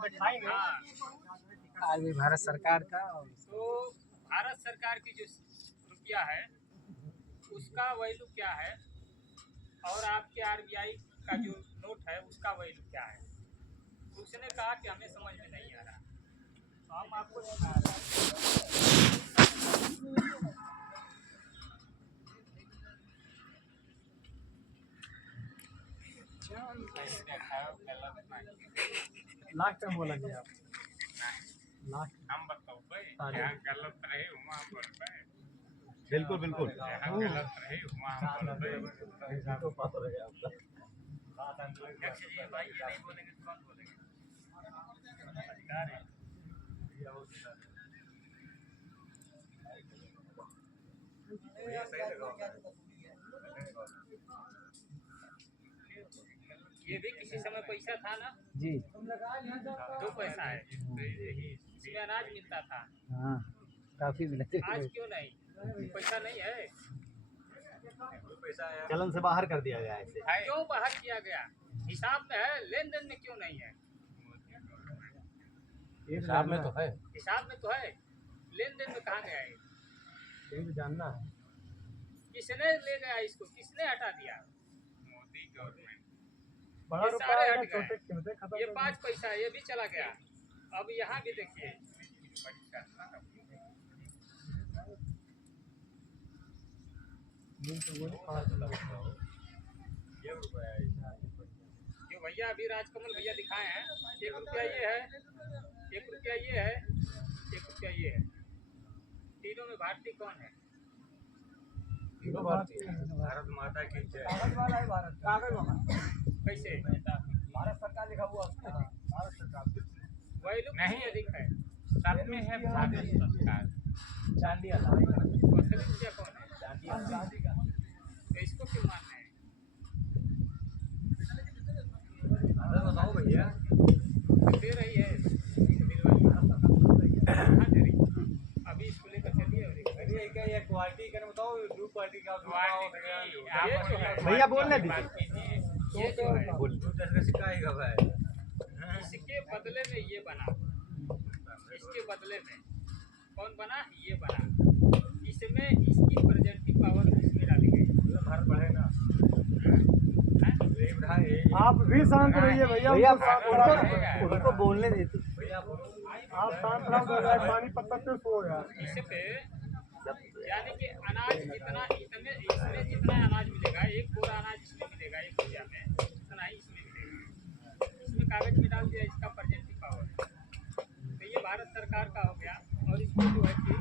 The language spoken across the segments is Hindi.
हाँ, आज भी भारत सरकार का तो भारत सरकार की जो रुपया है उसका वैल्यू क्या है और आपके आरबीआई का जो नोट है उसका वैल्यू क्या है। तो उसने कहा कि हमें समझ में नहीं आ रहा, तो हम आपको सुना रहे हैं। लास्ट टाइम बोला जी आप लास्ट हम बताओ भाई यहाँ गलत रहे वहाँ हम बोल पाए, बिल्कुल बिल्कुल यहाँ गलत रहे वहाँ हम बोल पाए। अध्यक्ष जी भाई ये नहीं बोलेंगे तो कौन बोलेंगे? अधिकार है। ये भी किसी समय पैसा था ना जी 2 पैसा है, इसमें अनाज मिलता था। हाँ काफी मिलते आज क्यों नहीं? पैसा नहीं है, चलन से बाहर कर दिया गया है इसे। क्यों बाहर किया गया? हिसाब में है, लेन देन में क्यों नहीं है? हिसाब में तो है। हिसाब में तो है, लेन देन में कहाँ गया है? ये भी जानना है। किसने ले गया इसको, किसने हटा दिया? मोदी गवर्नमेंट। बड़ा ये रुपया सारे आएगा, हट गए। छोटे कीमतें खत्म ये हो 5 पैसा ये भी चला गया। अब यहाँ भी देखिए, जो भैया अभी राजकमल भैया दिखाए हैं, 1 रुपया ये है, 1 रुपया ये है, 1 रुपया ये है। तीनों में भारतीय कौन है? भारत माता की जय। कागज वाला है भारत कागज वाला कैसे? भारत सरकार लिखा हुआ भारत सरकार वैल्यू नहीं अधिक है, साथ में है भारत सरकार। चांदी वाला असली रुपया कौन है? चांदी का तो इसको क्यों मानना है? बताओ भैया। दे रही है कहाँ दे रही? अभी इसको लेकर चलिए और ये क्वालिटी का बताओ, दो क्वालिटी का भैया बोलने दीजिए। ये जो है सिक्का ही है। इसके बदले में ये बना, इसके बदले में कौन बना? ये बना। इसमें इसकी प्रेजेंटिंग पावर इसमें डाली गई। भारत बढ़ेगा। आप भी शांत रहिए भैया उनको बोलने दीजिए। आप शांत रहो, पानी पत्ता से सो गया। इस पे यानी कि अनाज जितना इसमें जितना अनाज मिलेगा, 1 बोरा अनाज इसमें मिलेगा 1 रुपया में, उतना ही इसमें मिलेगा। इसमें कागज में डाल दिया इसका प्रेजेंटिंग पावर। तो ये भारत सरकार का हो गया। और इसको जो है कि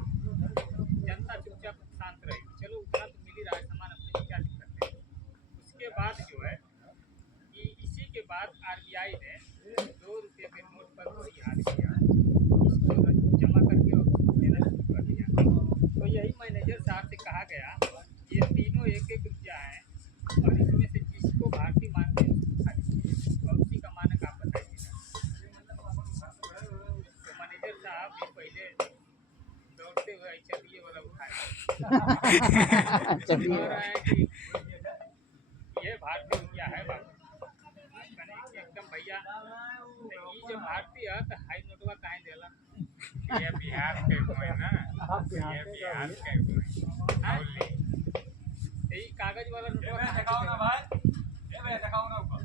जनता चुपचाप शांत रहेगी, चलो उतना तो मिल ही रहा है सामान, अपने क्या दिक्कत है। उसके बाद जो है कि इसी के बाद आरबीआई ने 2 रुपये के नोट पर कोई हाथ किया, इसको जमा करके और उसको देना शुरू कर दिया। तो यही मैनेजर साहब से कहा गया ये तीनों 1-1 रुपया है और इसमें से जिसको भारतीय मानते हैं उसको खा लीजिए और उसी का मानक आप बताइएगा। तो मैनेजर साहब भी पहले दौड़ते हुए चलिए वाला उठाए कह रहा है कि ये भारतीय रुपया है बाबू। एकदम भैया ये जो भारतीय है तो हाई नोटवा काहे देला? ये बिहार के कोई ना, ये बिहार के कोई यही कागज वाला नोटवा दिखाओ ना भाई, ये भाई दिखाओ ना ऊपर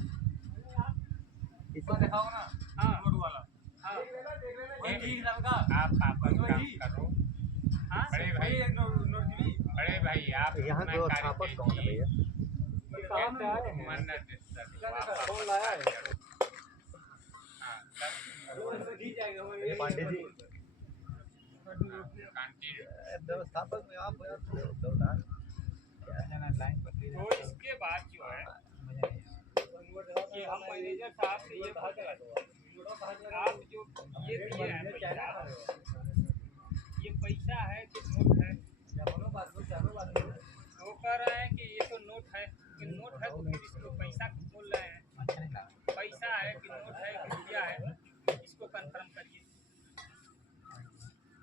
दिखाओ ना। हाँ नोट वाला, हाँ ये ठीक लगा। आप पापा काम करो। हाँ बड़े भाई, बड़े भाई आप यहाँ तो छापक कौन है भैया? मन्नत कौन लाया है? पांडे जी व्यवस्थापक में आप तो इसके बाद जो है कि हम मैनेजर साहब से ये बात आप जो ये दिए हैं पैसा, ये पैसा है कि नोट है? वो कह रहे हैं कि ये तो नोट है, कि नोट है तो फिर इसको पैसा बोल रहे हैं। पैसा है कि नोट है कि रुपया है, इसको कंफर्म करिए।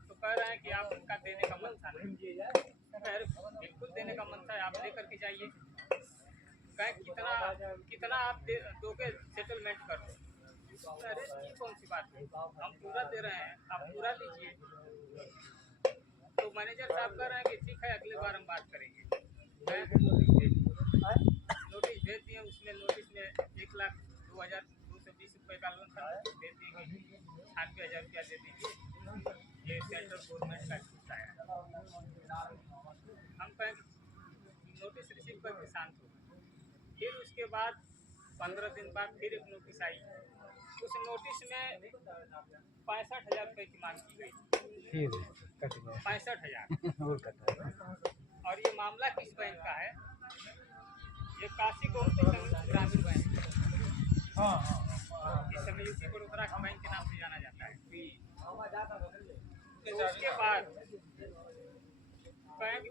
तो कह रहे हैं कि आप उनका देने का मन था नहीं। बिल्कुल देने का मन था, आप लेकर के जाइए। कहें कितना आप दोगे सेटलमेंट कर दो। अरे ये कौन सी बात है, हम पूरा दे रहे हैं, आप पूरा लीजिए। तो मैनेजर साहब कह रहे हैं कि ठीक है अगली बार हम बात करेंगे। मैं नोटिस भेज दिए, उसमें नोटिस में 1,02,220 रुपये का लोन था, नोटिस भेज दिए कि 98,000 रुपया दे दीजिए, ये सेंट्रल गवर्नमेंट का छूट आया। हम कहें नोटिस रिसीव करके शांत हो। फिर उसके बाद 15 दिन बाद फिर एक नोटिस आई, उस नोटिस में 65,000 रुपये की मांग की गई। 65,000। और ये मामला किस बैंक का है? ये काशी गोमती ग्रामीण बैंक। इस समय यूपी बड़ोदरा के बैंक के नाम से जाना जाता है। तो उसके बाद बैंक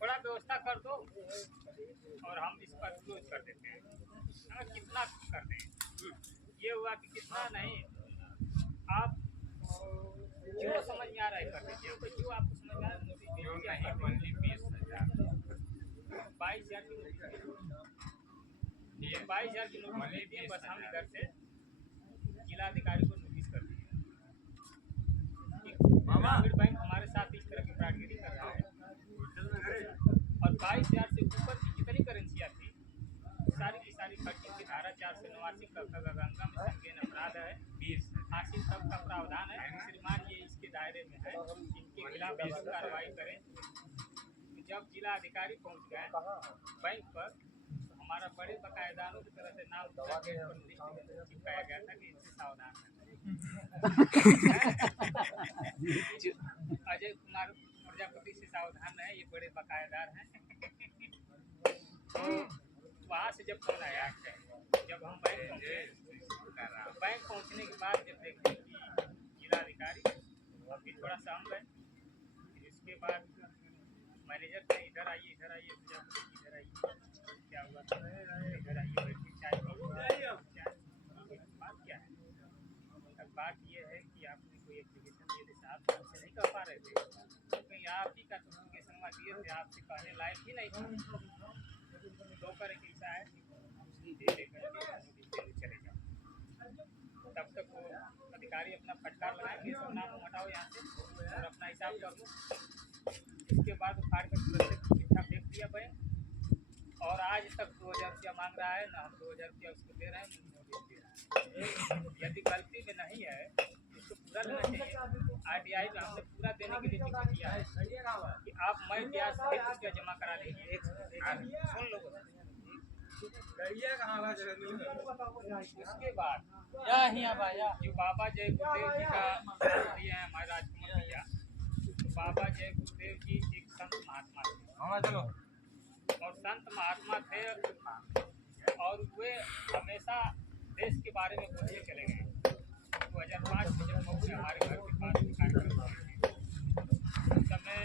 थोड़ा व्यवस्था कर दो और हम इस पर क्लोज कर देते हैं। कितना कर दें? ये हुआ कि कितना नहीं, आप जो समझ में आ रहा है कर दीजिए, जो आपको समझ में आ रहा है। 22,000 की नोटिस, 22,000 की नोटिस दे दिए। बस हम इधर से जिलाधिकारी को नोटिस कर दिए कि ग्रामीण बैंक हमारे साथ इस तरह की फ्रॉडगिरी कर रहा है। और 22,000 से ऊपर की जितनी करेंसियाँ थी सारी की सारी फर्जी की धारा 489 गंगा में संज्ञेय अपराध है, 20 फांसी तक का प्रावधान है। श्रीमान ये इसके दायरे में है, इनके खिलाफ कार्रवाई करें। जब जिला अधिकारी पहुंच गए बैंक पर, तो हमारा बड़े बकायेदारों की तरह से नाम चिपकाया गया था कि इनसे सावधान अजय कुमार प्रजापति से सावधान है, ये बड़े बकायेदार हैं। वहाँ से जब फोन आया, जब हम बैंक पहुँचने के बाद जब देखें कि जिलाधिकारी अभी थोड़ा सा हम गए, इसके बाद मैनेजर ने इधर आइए इधर आइए, इधर आइए, क्या हुआ इधर आइए, बैठिए चाय बात क्या है? अब बात ये है कि आपने कोई एप्लीकेशन दिए थे, आप हमसे नहीं कर पा रहे थे, क्योंकि आप ही का तो एप्लीकेशन दिए थे, आपसे कहने लायक ही नहीं था। तो कर ऐसा है चले जाओ, तब तक वो अधिकारी अपना फटकार लगाएंगे, सब नाम हटाओ यहाँ से और अपना हिसाब कर लो। इसके बाद उखाड़ कर चिट्ठा फेंक दिया बैंक, और आज तक 2,000 रुपया मांग रहा है, ना हम 2,000 रुपया उसको दे रहे हैं, नोटिस दे रहा है। यदि गलती में नहीं है इसको पूरा देना चाहिए। RTI में हमने पूरा देने के लिए चिट्ठी किया है कि आप मई ब्याज सहित रुपया जमा करा दीजिए। सुन लो, उसके बाद जो बाबा जय गुरुदेव जी का दिए हैं हमारे राजकुमार भैया, बाबा जय गुरुदेव जी एक संत महात्मा थे, और संत महात्मा थे, और वे हमेशा देश के बारे में बोलते चले गए। 2005 में जब मौके हमारे घर के पास कार्यक्रम हुए थे, उस समय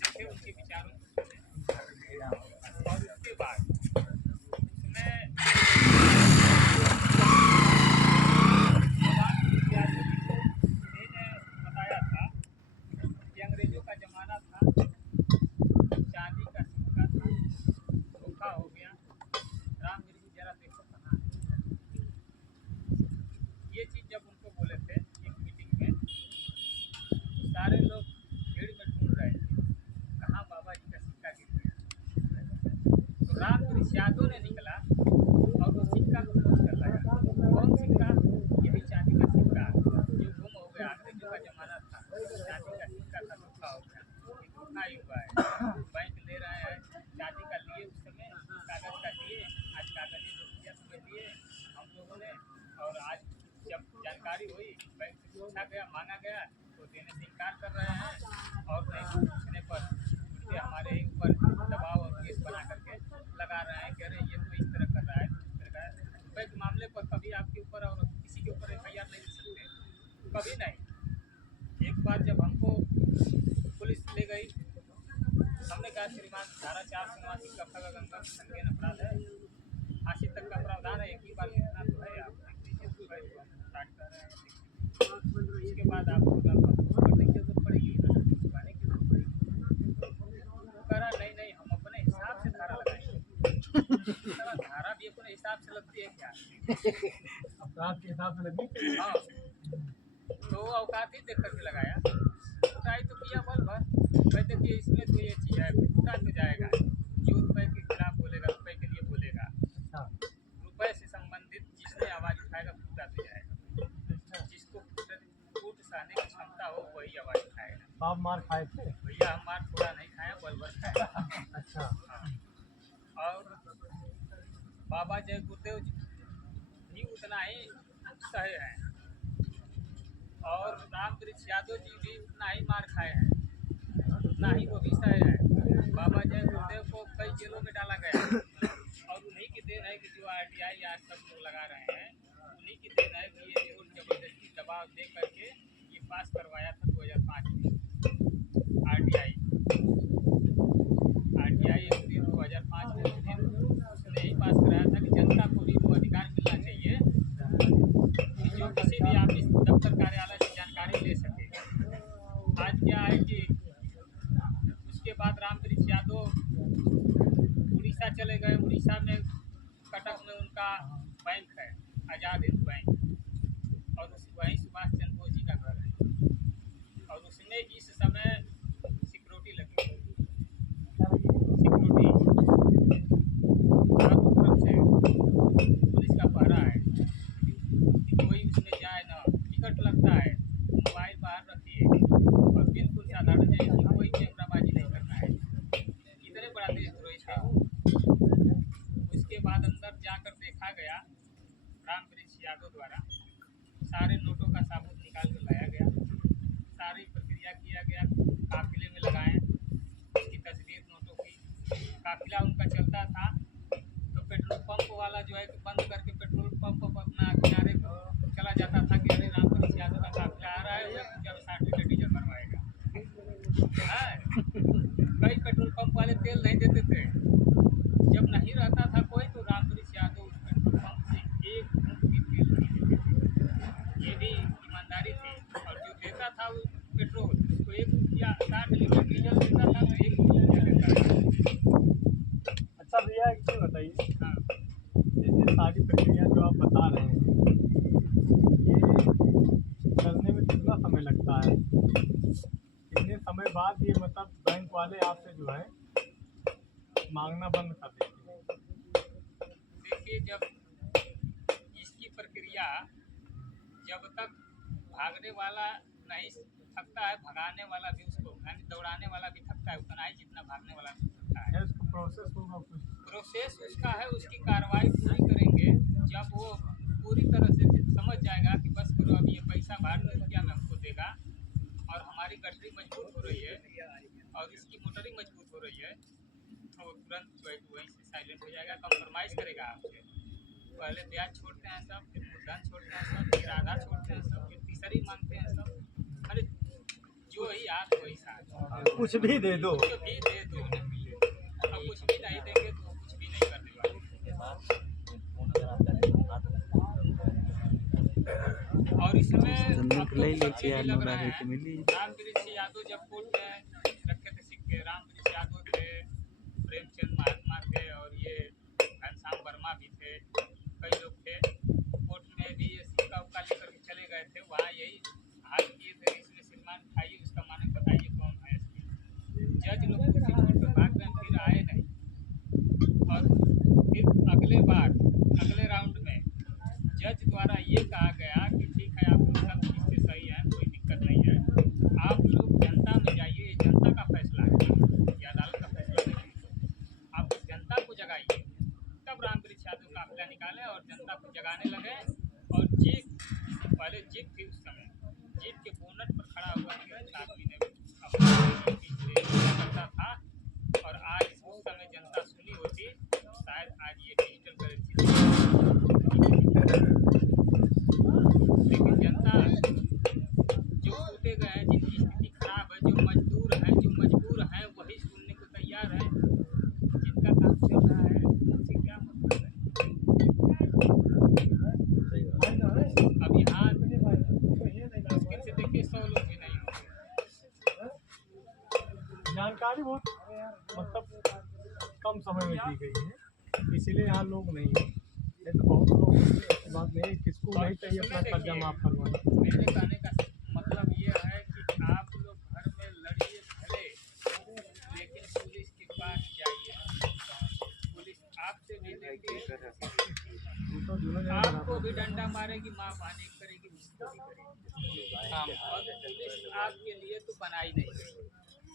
देखे उनके विचारों को सुने, और उसके बाद उसमें बताया था कि अंग्रेजों का जमाना था, चांदी का सिक्का था, धोखा हो गया, राम जी जरा देखो कहाँ है। ये चीज़ जब उनको बोले थे एक मीटिंग में, सारे लोग भीड़ में ढूंढ रहे थे कहाँ बाबा जी का सिक्का गिर गया। तो रामगिरी यादव ने निकला और वो सिक्का को खोज कर लाया। कौन सिक्का? यही चांदी का सिक्का जो गुम हो गया, अंग्रेजों का जमाना था, चांदी का सिक्का था, धोखा हो गया। ये धोखा ही हुआ है। बैंक ले रहे हैं, चांदी का लिए उस समय, कागज का लिए, आज कागज रुपया समय लिए हम लोगों ने, और आज जब जानकारी हुई बैंक से पूछा गया, मांगा गया, तो देने से इनकार कर रहे हैं, और नहीं पूछने पर उनके हमारे ऊपर दबाव और केस बना करके लगा रहे हैं, कह रहे हैं ये तो इस तरह कर रहा है, तो इस तरह का है। बैंक मामले पर कभी आपके ऊपर और किसी के ऊपर FIR नहीं दे सकते, कभी नहीं। एक बार जब हमको पुलिस ले गई, हमने कहा श्रीमान धारा 489 गंगा में संज्ञेय अपराध है, फांसी तक का प्रावधान है, एक ही बार कितना तो है, आप स्टार्ट कर रहे हैं। इसके बाद आपको करने की जरूरत पड़ेगी, छुपाने की जरूरत पड़ेगी। करा नहीं, हम अपने हिसाब से धारा लगाएंगे। धारा भी अपने हिसाब हिसाब से लगती है क्या? अपराध के हिसाब से लगी। हाँ, तो औकात ही देख करके लगाया। कुटाई तो किया बल भर, भाई देखिए इसमें तो ये चीज़ है, कुटा तो जाएगा। जो रुपए के खिलाफ बोलेगा, रुपए के लिए बोलेगा, अच्छा रुपए से संबंधित जिसने आवाज़ उठाएगा कुटा तो जाएगा। जिसको कूट सहने की क्षमता हो वही आवाज़ उठाएगा। तो आप मार खाए थे? भैया हम मार थोड़ा नहीं खाए, बल भर खाए। अच्छा हाँ। और बाबा जय गुरुदेव जी भी उतना ही सहे हैं, और राम वृक्ष यादव जी भी उतना ही मार खाए हैं, उतना ही वो भी सहे हैं। बाबा जय गुरुदेव को कई जेलों में डाला गया, और उन्हीं की देन है कि जो RTI आज तक लोग लगा रहे हैं, उन्हीं की देन है कि ये जोर जबरदस्ती दबाव दे करके ये पास करवाया था 2005 में। RTI एक दिन 2005 में उसने ही पास कराया था कि जनता को भी वो अधिकार मिलना चाहिए कि जो किसी भी ऑफिस दफ्तर कार्यालय से जानकारी ले सके। आज क्या है कि उसके बाद राम वृक्ष यादव उड़ीसा चले गए। उड़ीसा में कटक में उनका बैंक है, आज़ाद हिंद बैंक, और वहीं सुभाष चंद्र बोस जी का घर है, और उसमें इस समय सिक्योरिटी लगी है। सिक्योरिटी चारों तरफ से पुलिस का पहरा है कि कोई उसमें जाए ना। टिकट लगता है, मोबाइल बाहर रखिए, और बिल्कुल साधारण है, इसमें कोई कैमराबाजी नहीं करना है। इतने बड़ा देशद्रोही थे। उसके बाद अंदर जाकर देखा गया राम वृक्ष यादव द्वारा, सारे नोटों का साबूत निकाल कर लाया गया, सारी प्रक्रिया किया गया, काफिले में लगाए, उसकी तस्वीर नोटों की। काफिला उनका चलता था तो पेट्रोल पंप वाला जो है कि बंद करके पेट्रोल पंप पर अपना किनारे चला जाता था कि अरे राम वृक्ष यादव का काफिला आ रहा है, जब 60 लीटर डीजल भरवाएगा। कई पेट्रोल पंप वाले तेल नहीं देते थे। जब नहीं रहता था कोई तो राम वृक्ष यादव उस पेट्रोल पंप से एक घूंट भी तेल नहीं देते थे। ये भी ईमानदारी थी। और जो देता था वो पेट्रोल, उसको 60 लीटर डीजल देता था तो 1 रुपया देता था। अच्छा भैया एक चीज़ बताइए, हाँ, जैसे सारी प्रक्रिया जो आप बता रहे हैं ये करने में कितना समय लगता है? कितने समय बाद ये मतलब बैंक वाले आपसे जो है मांगना बंद कर देते हैं? देखिए जब इसकी प्रक्रिया, जब तक भागने वाला नहीं थकता है, भगाने वाला भी उसको, यानी दौड़ाने वाला भी थकता है उतना ही जितना भागने वाला भी थकता है। है उसका प्रोसेस होगा कुछ? प्रोसेस उसका है, उसकी कार्रवाई पूरी करेंगे जब वो पूरी तरह से समझ जाएगा कि बस करो अब ये पैसा भारतीय रुपया में हमको देगा, और हमारी गठरी मजबूत हो रही है और इसकी मोटरी मजबूत हो रही है, तो वो तुरंत जो है वहीं से साइलेंट हो जाएगा, कंप्रोमाइज़ करेगा आपसे। पहले ब्याज छोड़ते हैं सब, फिर मूलधन छोड़ते हैं सब, फिर आधा छोड़ते हैं सब, फिर तीसरी मांगते हैं सब। अरे जो ही हाथ वही साथ, कुछ भी दे दो। कुछ भी दे दो, अब कुछ भी नहीं देंगे तो कुछ भी नहीं करने वाले। और इसमें अब तो सबसे ये लग रहा है राम वृक्ष यादव जब कोर्ट में रखे थे सिक्के, राम वृक्ष यादव थे, प्रेमचंद महात्मा थे, और ये घनश्याम वर्मा भी थे, कई लोग थे। कोर्ट में भी ये सिक्का उक्का लेकर के चले गए थे, वहाँ यही हाल किए थे, इसमें श्रीमान उठाइए उसका माने बताइए कौन है इसमें। जज लोग कुर्सी छोड़कर भाग गए, फिर आए नहीं। और फिर अगले राउंड में जज द्वारा ये कहा गया कि ठीक है आप लोग सब चीज़ से सही हैं, कोई दिक्कत नहीं है, आप लोग जनता में जाइए, ये जनता का फैसला है, ये अदालत का फैसला नहीं है, आप जनता को जगाइए। तब राम वृक्ष यादव काफिला निकाले और जनता को जगाने लगे। और जीप, पहले जीप थी उस समय, जीप के बोनट पर खड़ा हुआ आदमी ने अपना करता था, और आज उस समय जनता सुनी होती शायद आज ये डिजिटल करेंसी। लेकिन जनता जो टूटे गए हैं, जिनकी स्थिति खराब है, जो मजदूर हैं वही सुनने को तैयार है। जिनका काम चल रहा है उनसे क्या मतलब है? अब यहाँ मुश्किल से देखिए 100 लोग भी नहीं होंगे। जानकारी बहुत मतलब कम समय में दी गई है, इसीलिए यहाँ लोग नहीं हैं। बात नहीं, किसको नहीं चाहिए अपना कर्जा माफ करवाना। मेरे कहने का मतलब ये है कि आप लोग घर में लड़िए भले, लेकिन पुलिस के पास जाइए। पुलिस आपसे भी लेंगे, तो दोनों जगह आपको भी डंडा मारेगी, माँ पानी करेगी, उसको भी करेगी। और पुलिस आपके लिए तो बनाई नहीं गई,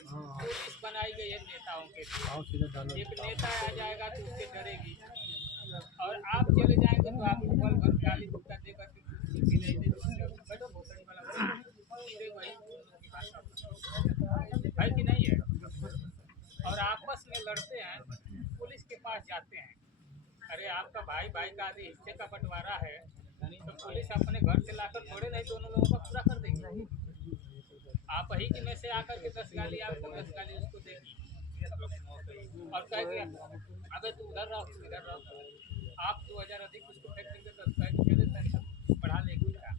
हाँ पुलिस बनाई गई है नेताओं के लिए। आओ सीधे डालो। एक नेता आ जाएगा तो उससे डरेगी, और आप चले जाएंगे तो आपको बल भर गाली गुस्सा देकर के कुर्सी भी नहीं देगी, बैठो भोसड़ी वाला ये वही की भाषा है कि नहीं है। और आपस में लड़ते हैं, पुलिस के पास जाते हैं, अरे आपका भाई भाई का आदि हिस्से का बंटवारा है, तो पुलिस अपने घर से लाकर थोड़े नहीं दोनों लोगों का पूरा कर देगी। आप ही की में से आकर के 10 गाली आपको, 10 गाली उसको देगी, और कहेगी अबे तू उधर रहो, तू इधर रहो। आप 2000 अधिक उसको फेंक देंगे तो चले बढ़ा लेगी क्या,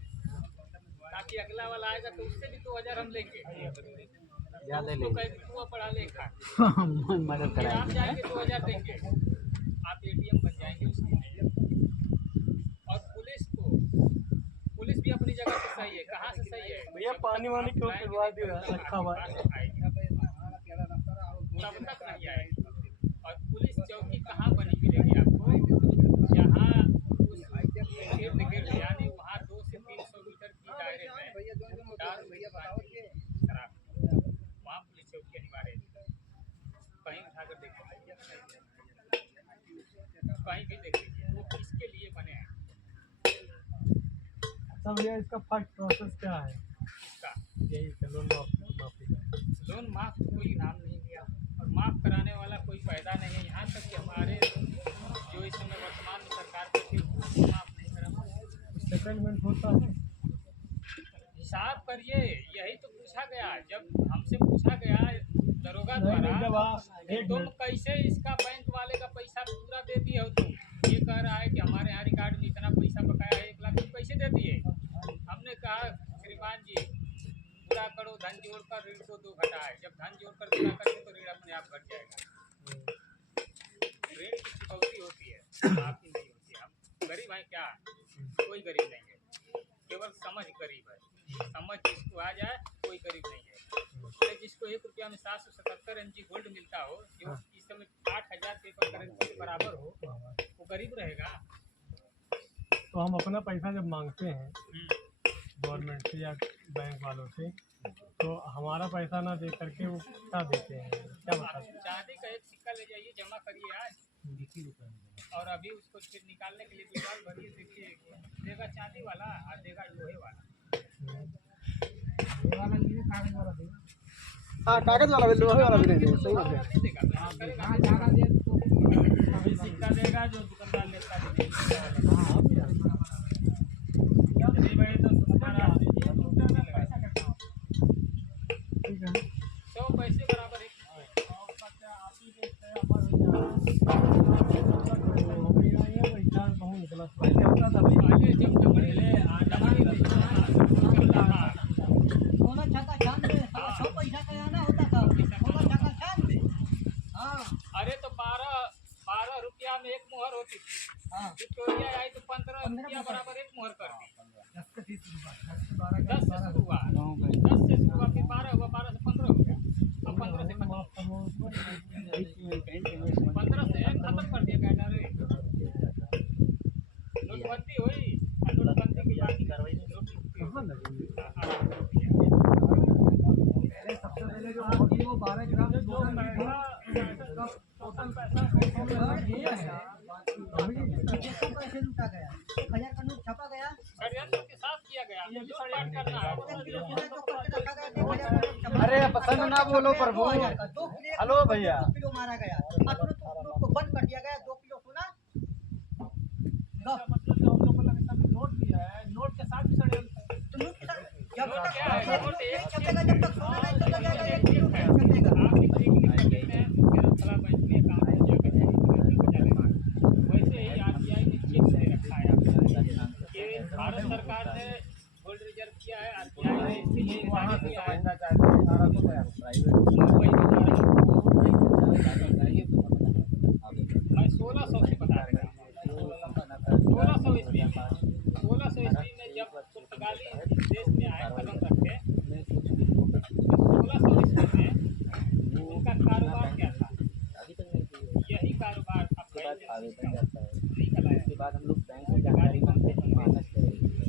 ताकि अगला वाला आएगा तो उससे भी 2000 हम लेंगे, उसको कहेगी तू पढ़ा लेखा, मदद फिर आप जाएंगे 2000 देंगे, आप ATM बन जाएंगे उसके लिए। और पुलिस भी अपनी जगह से सही है। कहाँ से सही है भैया, पानी वानी क्यों पिलवा दियो यार, रखा हुआ है। तब तक नहीं आएगी। और पुलिस चौकी कहाँ बनी मिलेगी आपको, जहाँ उस इर्द गिर्द यानी वहाँ 200 से 300 मीटर की दायरे में दारू शराब, वहाँ पुलिस चौकी अनिवार्य है। कहीं उठाकर देखो, कहीं भी देख लीजिए, वो किसके लिए बने हैं। सब भैया, इसका फर्स्ट प्रोसेस क्या है? इसका यही लोन माफी का। लोन माफ कोई नाम नहीं लिया, और माफ कराने वाला कोई पैदा नहीं है। यहाँ तक कि हमारे जो इस समय वर्तमान में सरकार के थे, वो माफ नहीं करा। सेटलमेंट होता है, हिसाब करिए, यही तो पूछा गया। जब हमसे पूछा गया दरोगा द्वारा, जब तुम कैसे इसका बैंक वाले का पैसा पूरा दे दिए हो, तुम ये कह रहा है कि हमारे यहाँ रिकॉर्ड में इतना पैसा बकाया है, 1 लाख तुम कैसे दे दिए। हमने कहा श्रीमान जी, पूरा करो, धन जोड़ कर ऋण को 2 घटाए। जब धन जोड़ कर पूरा करेंगे तो ऋण अपने आप घट जाएगा। ऋण की चुकौती होती है, माफी नहीं होती। हम गरीब हैं क्या? कोई गरीब नहीं है, केवल समझ गरीब है। समझ जिसको आ जाए कोई गरीब नहीं है। जिसको 1 रुपया में 777 MG गोल्ड मिलता हो, जो इस समय 8000 पेपर करेंसी के बराबर हो, वो गरीब रहेगा। तो हम अपना पैसा जब मांगते हैं गवर्नमेंट से या बैंक वालों से, तो हमारा पैसा ना दे करके वो क्या देते हैं, क्या बता? चांदी का 1 सिक्का ले जाइए, जमा करिए आज, और अभी उसको फिर निकालने के लिए विड्रॉल भरिए, देखिए देगा चांदी वाला और देगा लोहे वाला। हाँ, कागज वाला भी, लोहे वाला भी नहीं देगा, सही बात है। अभी सिक्का देगा जो दुकानदार लेता है, नहीं भाई तो तुम्हारा 100 पैसे बराबर है। पहले जब जमड़ी ले जमड़ी अरे तो 12 रुपया में 1 मोहर होती थी। विक्टोरिया आई तो 15 रुपया बराबर 1 मोहर कर दी। 10 से शुरू हुआ, 10 से शुरू हुआ, फिर 12 हुआ, 12 से 15 हो गया, अब 15 से 15 से खत्म कर दिया गया। नोटबंदी हुई, नोटबंदी की बात कार्रवाई कहाँ लगी? सबसे पहले जो वो 12 ग्राम टोटल पैसा कैसे लूटा गया, 1000 का नोट छपा गया, षड्यंत्र के साथ किया गया। ये लूटपाट करना है। अरे पसंद ना बोलो प्रभु। 2 किलो हेलो भैया, 2 किलो मारा गया, अपने को बंद कर दिया गया। 2 किलो सोना मतलब जो हम लोग को लगता है नोट दिया है, नोट के साथ भी षड्यंत्र है। तो नोट के साथ जब नोट तक क्या है? नोट एक छपेगा, जब तक सोना नहीं चला जाएगा, 1 किलो छपेगा। आप एक लिख हैं मेरा फला बैंक में काम हो जाकर वैसे ही RBI ने चेक दे रखा है कि भारत सरकार ने गोल्ड रिजर्व किया है, RBI ने इसके लिए जारी किया है। मैं 1600 से बता रहा हूँ, 1600 इसलिए पुर्तगाली देश में आए कदम रखे 1600 ईस्वी में, उनका कारोबार क्या था? यही कारोबार अब आवेदन जाता है, नहीं कराया उसके बाद हम लोग बैंक में जानकारी मांगते हैं, मानस करेंगे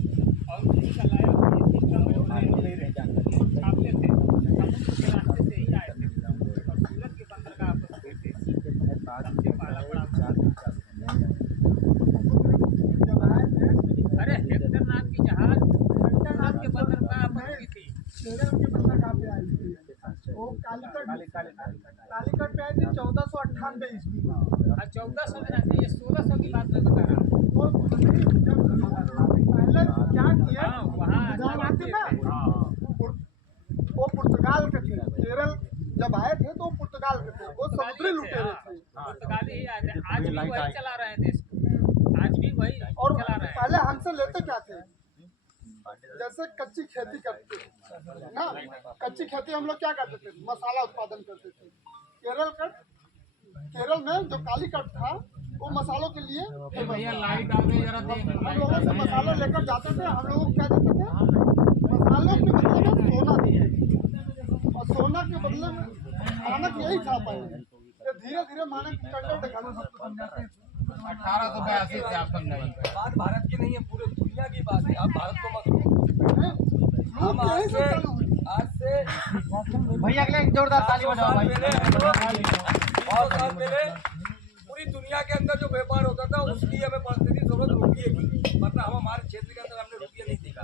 और नहीं कराया। सिस्टम में जानकारी छापते थे, समुद्र के रास्ते से ही आए थे और सूरत के बंदरगाह पर रुके थे। सबसे पहला पड़ा अरे हेक्टर नाम की जहाज सूरत के बंदरगाह पर रुकी थी। केरल के बंदरगाह पे आई थी वो कालीकट पे आई थी 1498 ईस्वी में। और 1400 में रहती, ये 1600 की बात मैं बता रहा हूँ। तो पहले क्या किया हाँ, वहाँ जब आते ना वो पुर्तगाल के थे। केरल जब आए थे तो पुर्तगाल के थे, वो समुद्री लुटेरे थे। पुर्तगाली ही आज भी वही चला रहे हैं देश को, आज भी वही और चला रहे हैं। पहले हमसे लेते क्या थे, जैसे कच्ची खेती करते ना, कच्ची खेती हम लोग क्या करते थे, मसाला उत्पादन करते थे। केरल में जो कालीकट था वो मसालों के लिए भैया लाइट आ गई जरा देख। हम लोगों से मसाले लेकर जाते थे। हम लोग क्या देते थे, मसालों के बदले में सोना देते थे और सोना के बदले में मानक यही था पहले। ये धीरे धीरे मानक टेंडर दिखाना सबको समझाते हैं। 1882 से आप समझाइए। बात भारत की नहीं है, पूरे दुनिया की बात है। आप भारत को मत लो। हम आज से भैया के लिए एक जोरदार ताली बजाओ भाई। 100 साल पहले पूरी दुनिया के अंदर जो व्यापार होता था उसकी हमें पड़ती थी जरूरत रुपये की, वरना हम हमारे क्षेत्र के अंदर हमने रुपये नहीं देखा।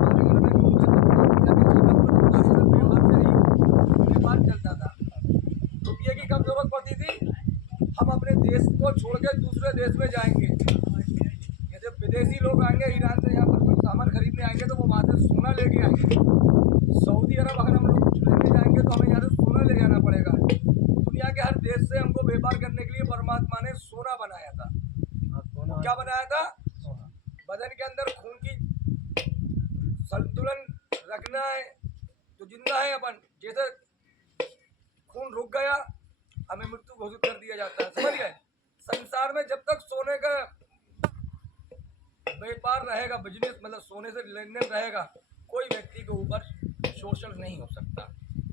हमारे घर में जो व्यापार चलता था, रुपये की कब जरूरत पड़ती थी, हम अपने देश को छोड़ के दूसरे देश में जाएंगे। जैसे विदेशी लोग आएंगे ईरान से, यहाँ पर कोई सामान खरीदने आएंगे तो वो वहाँ से सोना लेके आएंगे। सऊदी अरब अगर हम लोग कुछ लेने जाएंगे तो हमें यहाँ से सोना ले जाना पड़ेगा। दुनिया के हर देश से हमको व्यापार करने के लिए परमात्मा ने सोना बनाया था। क्या बनाया था? बदन के अंदर खून की संतुलन रखना है तो जिंदा है अपन। जैसे खून रुक गया हमें मृत्यु घोषित कर दिया जाता है, समझ गए। संसार में जब तक सोने का व्यापार रहेगा, बिजनेस मतलब सोने से लेन देन रहेगा, कोई व्यक्ति के ऊपर शोषण नहीं हो सकता।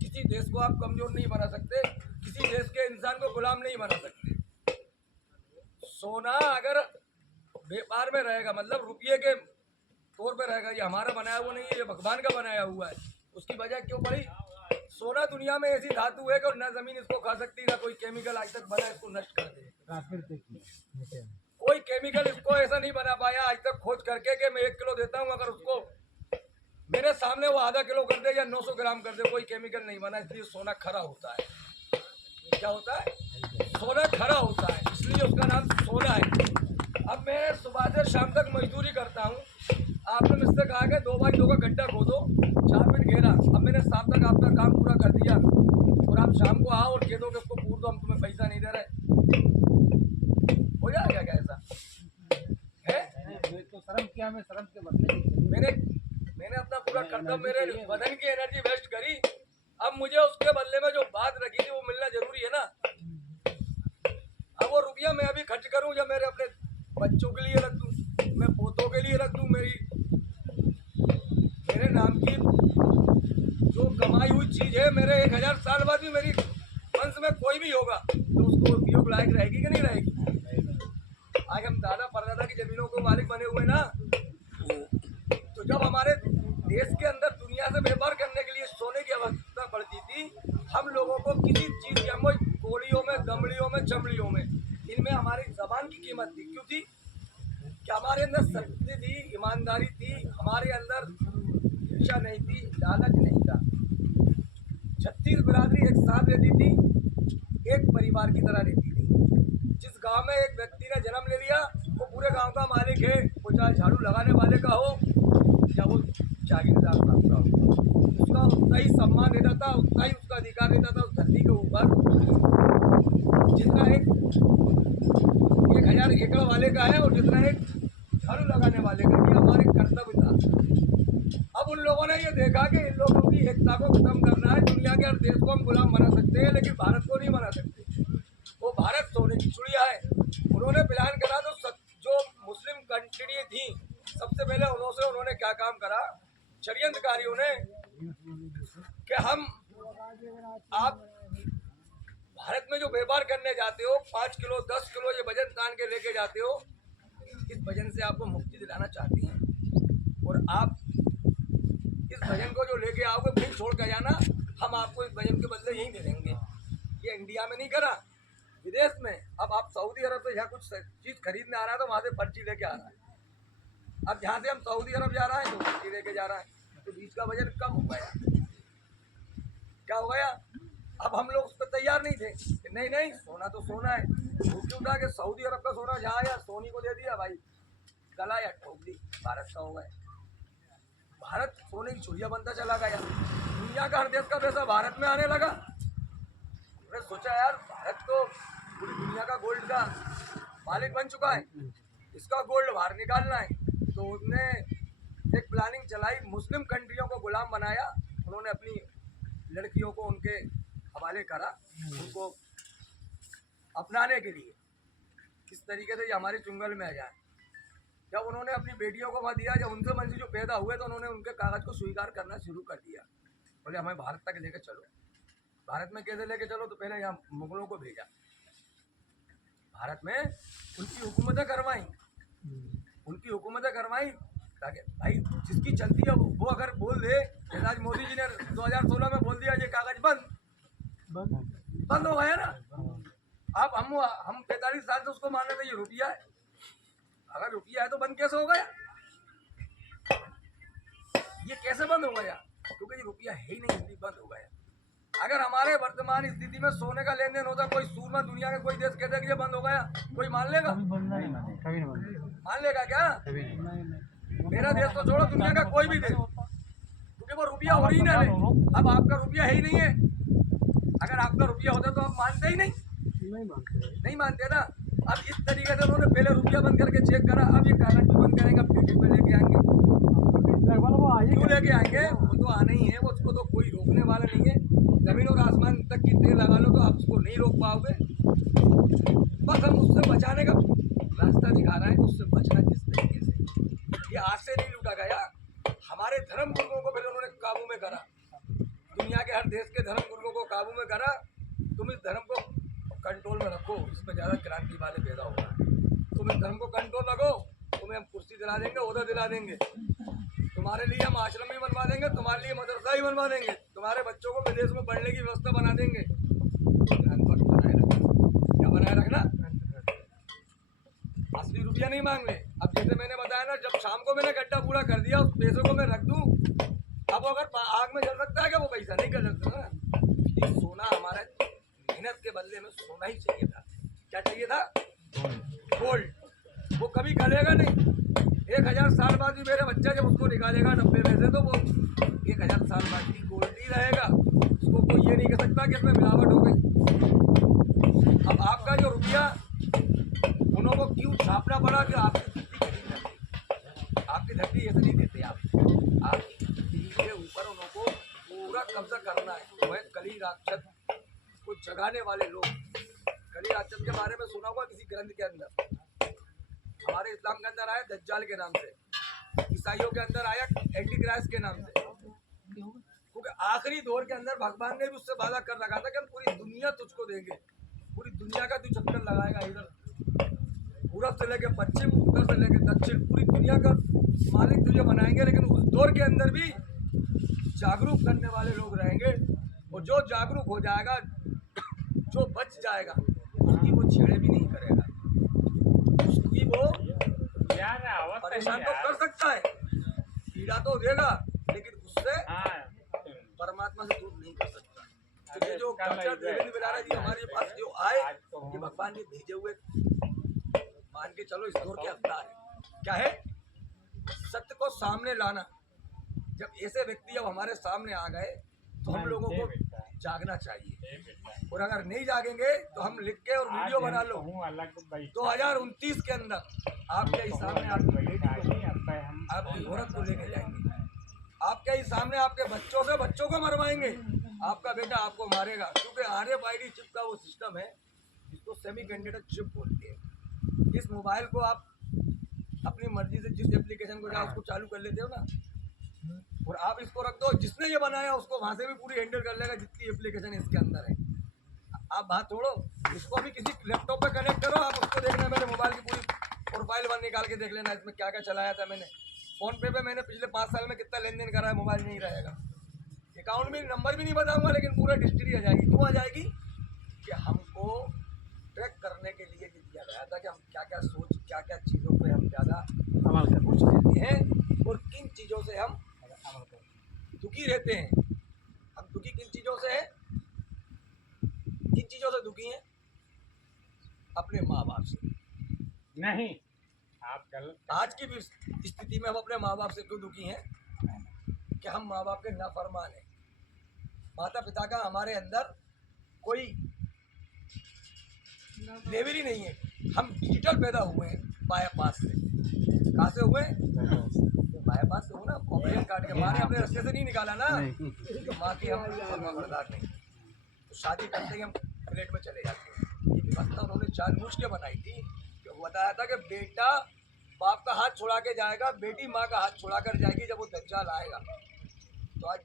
किसी देश को आप कमजोर नहीं बना सकते, किसी देश के इंसान को गुलाम नहीं बना सकते। सोना अगर व्यापार में रहेगा मतलब रुपये के तौर पे रहेगा, ये हमारा बनाया हुआ नहीं है, ये भगवान का बनाया हुआ है। उसकी वजह क्यों पड़ी? सोना दुनिया में ऐसी धातु है कि न जमीन इसको खा सकती, ना कोई केमिकल आज तक बना इसको नष्ट कर दे। कोई केमिकल इसको ऐसा नहीं बना पाया आज तक खोज करके कि मैं 1 किलो देता हूँ, अगर उसको मेरे सामने वो आधा किलो कर दे या 900 ग्राम कर दे, कोई केमिकल नहीं बना। इसलिए सोना खरा होता है। क्या होता है? सोना खरा होता है, इसलिए उसका नाम सोना है। अब मैं सुबह से शाम तक मजदूरी करता हूँ। आपने मुझसे कहा कि 2x2 का गड्ढा खोदो, 4 फीट घेरा। अब मैंने शाम तक आपका काम पूरा कर दिया और आप शाम को आओ और कह दो कि उसको पूर दो, हम तुम्हें पैसा नहीं दे रहे। हो जाएगा क्या ऐसा है? तो शर्म किया, मैं शर्म के बदले मैंने अपना पूरा कर्तव्य, मेरे बदन की एनर्जी वेस्ट करी। अब मुझे उसके बदले में जो बात रखी थी वो मिलना जरूरी है ना। अब वो रुपया मैं अभी खर्च करूं या मेरे अपने बच्चों के लिए रख दूं, मैं पोतों के लिए रख दूं, मेरे नाम की जो कमाई हुई चीज है, मेरे 1000 साल बाद भी मेरी वंश में कोई भी होगा तो उसको उपयोग लायक रहेगी कि नहीं रहेगी? आज हम दादा परदादा की जमीनों को मालिक बने हुए ना, तो जब हमारे देश के अंदर दुनिया से व्यापार करने के लिए सोने की आवश्यकता पड़ती थी, हम लोगों को किसी चीज की, हम कोड़ियों में, दमड़ियों में, चमड़ियों में, इनमें हमारी जबान की कीमत थी। क्यों थी? कि हमारे अंदर सत्य थी, ईमानदारी थी, हमारे अंदर ईर्ष्या नहीं थी, लालच नहीं था। 36 बिरादरी एक साथ रहती थी, एक परिवार की तरह रहती थी। जिस गांव में एक व्यक्ति ने जन्म ले लिया वो पूरे गांव का मालिक है, वो चाहे झाड़ू लगाने वाले का हो या वो जागीरदार साहब का हो, उसका उतना ही सम्मान देता था, उतना ही उसका अधिकार देता था उस धरती के ऊपर जितना एक 1000 एकड़ वाले का है और जितना एक झाड़ू लगाने वाले का। ये हमारे कर्तव्य था। अब उन लोगों ने ये देखा कि इन लोगों की एकता को खत्म करना है। दुनिया के हर देश को हम गुलाम बना सकते हैं लेकिन भारत को नहीं बना सकते। वो भारत सोने की चिड़िया है। उन्होंने प्लान करा तो जो मुस्लिम कंट्री थी सबसे पहले उन्होंने से उन्होंने क्या काम करा, षड्यंत्रकारियों ने, कि हम आप भारत में जो व्यापार करने जाते हो 5 किलो 10 किलो ये वजन तान के लेके जाते हो, इस वजन से आपको मुक्ति दिलाना चाहती हैं और आप इस वजन को जो लेके आओगे फिर छोड़ कर जाना, हम आपको इस वजन के बदले यहीं दे देंगे। ये इंडिया में नहीं करा, विदेश में। अब आप सऊदी अरब से यहाँ कुछ चीज़ खरीदने आ रहा है तो वहाँ से पर्ची लेके आ रहा है। अब जहाँ से हम सऊदी अरब जा रहा है तो पर्ची लेके जा रहा है, तो बीच का वजन कम हो गया। क्या हो गया? अब हम लोग उस पर तैयार नहीं थे कि नहीं नहीं सोना तो सोना है, उसके उठा के सऊदी अरब का सोना जहाँ आया सोनी को दे दिया भाई, गला या ठोक दी, भारत का हो गया। भारत सोने की चुड़िया बनता चला गया, दुनिया का हर देश का पैसा भारत में आने लगा। हमने सोचा यार भारत तो पूरी दुनिया का गोल्ड का मालिक बन चुका है, इसका गोल्ड बाहर निकालना है। तो उसने एक प्लानिंग चलाई, मुस्लिम कंट्रियों को गुलाम बनाया। उन्होंने अपनी लड़कियों को उनके हवाले करा, उनको अपनाने के लिए, किस तरीके से ये हमारे चुंगल में आ जाए। जब उन्होंने अपनी बेटियों को वहाँ दिया, जब उनसे वंशी जो पैदा हुए तो उन्होंने उनके कागज़ को स्वीकार करना शुरू कर दिया। बोले हमें भारत तक लेके चलो। भारत में कैसे लेके चलो? तो पहले यहाँ मुगलों को भेजा, भारत में उनकी हुकूमतें करवाई, उनकी हुकूमतें करवाई ताकि भाई जिसकी चलती है वो अगर बोल दे, जैसे आज मोदी जी ने 2016 में बोल दिया ये कागज बंद हो गया ना। अब हम 45 साल से उसको मान रहे थे ये रुपया है, अगर रुपया है तो बंद कैसे हो गया? ये कैसे बंद हो गया? क्योंकि ये रुपया है ही नहीं, इसलिए बंद हो गया। अगर हमारे वर्तमान स्थिति में सोने का लेन देन होता, कोई सूरमा दुनिया का कोई देश कहता कि ये बंद हो गया, कोई मान लेगा? मान लेगा क्या? मेरा देश तो छोड़ो, दुनिया का कोई भी देश, क्योंकि वो रुपया ओरिजिनल है। अब आपका रुपया है ही नहीं है। अगर आपका रुपया होता तो आप मानते ही नहीं मानते ना। अब इस तरीके से उन्होंने पहले रुपया बंद करके चेक करा, अब ये कागज भी बंद करेंगे, फ्यूचर पे लेके आएंगे। क्यों लेके आएंगे? वो तो आना ही है, वो उसको तो कोई रोकने वाला नहीं है। जमीन और आसमान तक की तेल लगा लो तो आप उसको नहीं रोक पाओगे। बस हम उससे बचाने का रास्ता दिखा रहे हैं, उससे बचना किस तरीके से। ये आज से नहीं लूटा गया, हमारे धर्म गुरुओं को फिर उन्होंने काबू में करा, दुनिया के हर देश के धर्म गुरुओं को काबू में करा। तुम इस धर्म को कंट्रोल में रखो, इसमें ज़्यादा क्रांति वाले पैदा होगा। तुम इस धर्म को कंट्रोल रखो, तुम्हें हम कुर्सी दिला देंगे, ओहदा दिला देंगे, तुम्हारे लिए हम आश्रम भी बनवा देंगे, तुम्हारे लिए मदरसा ही बनवा देंगे, तुम्हारे बच्चों को विदेश में पढ़ने की व्यवस्था बना देंगे। बनाए रखना, क्या बनाए रखना? असली रुपया नहीं मांग ले। अब जैसे मैंने बताया ना, जब शाम को मैंने गड्ढा पूरा कर दिया, उस पैसे को मैं रख दूं, अब अगर आग में जल सकता है क्या वो पैसा? नहीं कर सकता ना। ये सोना हमारा मेहनत के बदले में सोना ही चाहिए था। क्या चाहिए था? गोल्ड। वो कभी गलेगा नहीं। 1000 साल बाद भी मेरे बच्चा जब उसको निकालेगा 90 में से, तो वो 1000 साल बाद भी गोल्ड ही रहेगा। उसको कोई ये नहीं कह सकता कि इसमें मिलावट हो गई। अब आपका जो रुपया उनको क्यों छापना पड़ा कि आपकी धरती खरीद करते? आपकी धरती ऐसे नहीं देते आप। आपकी धरती के ऊपर उनको पूरा कब्जा करना है। वह कली राक्षस को जगाने वाले लोग, कली राक्षस के बारे में सुना होगा किसी ग्रंथ के अंदर। हमारे इस्लाम के अंदर आया दज्जाल के नाम से, ईसाइयों के अंदर आया एंटी क्राइस्ट के नाम से। क्योंकि आखिरी दौर के अंदर भगवान ने भी उससे वादा कर रखा था कि हम पूरी दुनिया तुझको देंगे, पूरी दुनिया का तू चक्कर लगाएगा, इधर पूरब से लेके पश्चिम, उत्तर से लेके दक्षिण, पूरी दुनिया का मालिक तुझे बनाएंगे। लेकिन उस दौर के अंदर भी जागरूक करने वाले लोग रहेंगे, और जो जागरूक हो जाएगा, जो बच जाएगा, उसकी वो छेड़े भी नहीं करेगा, उसकी वो परेशान तो कर सकता है, पीड़ा तो देगा, लेकिन उससे परमात्मा से दूर नहीं कर सकता। तो ये जो डॉक्टर देवेंद्र बिरारा जी हमारे पास जो आए, ये भगवान ने भेजे हुए, मान के चलो इस दौर के अवतार है। क्या है? सत्य को सामने लाना। जब ऐसे व्यक्ति अब हमारे सामने आ गए तो हम लोगों को जागना चाहिए, और अगर नहीं जागेंगे तो हम लिख के और वीडियो बना लो। 2029 के अंदर आपके ही सामने आपकी बेटी को, आपकी औरत को लेके जाएंगे, आपके ही सामने आपके बच्चों को मरवाएंगे। आपका बेटा आपको मारेगा, क्योंकि RFID चिप का वो सिस्टम है जिसको सेमीकंडक्टर चिप बोलते हैं। इस मोबाइल को आप अपनी मर्जी से जिस एप्लीकेशन को चाहे उसको चालू कर लेते हो ना, और आप इसको रख दो, जिसने ये बनाया उसको वहां से भी पूरी हैंडल कर लेगा जितनी एप्लीकेशन इसके अंदर है। आप बात छोड़ो, इसको अभी किसी लैपटॉप पे कनेक्ट करो, आप उसको देखना, मेरे मोबाइल की पूरी प्रोफाइल वन निकाल के देख लेना, इसमें क्या क्या चलाया था मैंने। फोन पे मैंने पिछले 5 साल में कितना लेन देन करा है, मोबाइल नहीं रहेगा, अकाउंट में नंबर भी नहीं बताऊंगा, लेकिन पूरा हिस्ट्री आ जाएगी। क्यों आ जाएगी? कि हमको ट्रैक करने के लिए दिया गया था कि हम क्या क्या सोच, क्या क्या चीज़ों पे हम ज़्यादा कुछ रहते हैं और किन चीज़ों से हम दुखी रहते हैं। हम दुखी किन चीज़ों से हैं? किन चीज़ों से दुखी हैं? अपने माँ बाप से नहीं, आप गलत। आज की भी स्थिति में हम अपने माँ बाप से क्यों दुखी हैं? कि हम माँ बाप के नाफरमान हैं। माता पिता का हमारे अंदर कोई लेवल ही नहीं है। हम डिजिटल पैदा हुए हैं बाईपास से। कहाँ से हुए? बाईपास से हो ना, ऑपरेशन कार्ड के मारे अपने रास्ते से नहीं निकाला ना, तो माँ की हम बर्दार नहीं। तो शादी करते ही हम प्लेट में चले जाते हैं। ये व्यवस्था उन्होंने जानबूझ के बनाई थी कि वो बताया था कि बेटा बाप का हाथ छुड़ा के जाएगा, बेटी माँ का हाथ छुड़ा कर जाएगी जब वो दज्जाल आएगा। तो आज